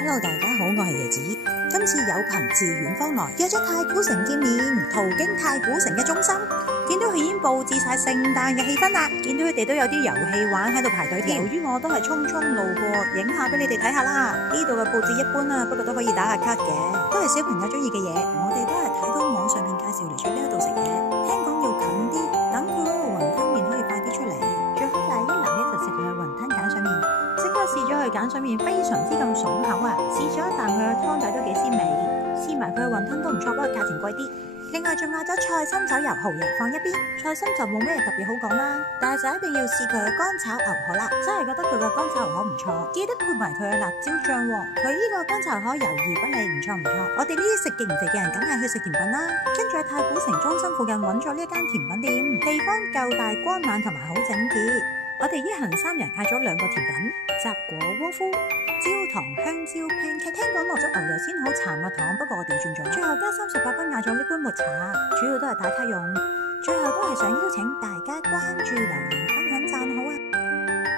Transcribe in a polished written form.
Hello， 大家好，我係椰子。今次有朋自遠方來，約咗太古城見面，途經太古城嘅中心，見到佢已經佈置晒聖誕嘅氣氛啦。見到佢哋都有啲遊戲玩喺度排隊添。由於我都係匆匆路過，影下俾你哋睇下啦。呢度嘅佈置一般啦，不過都可以打下卡嘅，都係小朋友中意嘅嘢。我哋都係睇到網上面介紹嚟咗呢一度食嘢，聽講要近啲，等佢嗰個雲吞麵可以快啲出嚟。最好就係一嚟咧就食佢嘅雲吞鹼水麵。即刻試咗佢鹼水麵，非常之咁爽口啊！試咗一啖佢嘅湯底都幾鮮味，試埋佢嘅雲吞都唔錯，不過價錢貴啲。另外仲嗌咗菜心酒油蠔油放一邊，菜心就冇咩特別好講啦，但係就一定要試佢嘅乾炒牛河啦，真係覺得佢嘅乾炒牛河唔錯，記得配埋佢嘅辣椒醬喎。佢呢個乾炒牛河猶豫不理，唔錯唔錯。我哋呢啲食極唔肥嘅人，梗係去食甜品啦。跟住喺太古城中心附近揾咗呢一間甜品店，地方夠大、光猛同埋好整潔。我哋一行三人嗌咗2個甜品，雜果窩夫、焦糖香蕉 pancake， 聽講落咗牛油先好搽蜜糖，不過我哋轉咗。最後加38分嗌咗呢杯抹茶，主要都係打卡用。最後都係想邀請大家關注、留言、分享、讚好啊！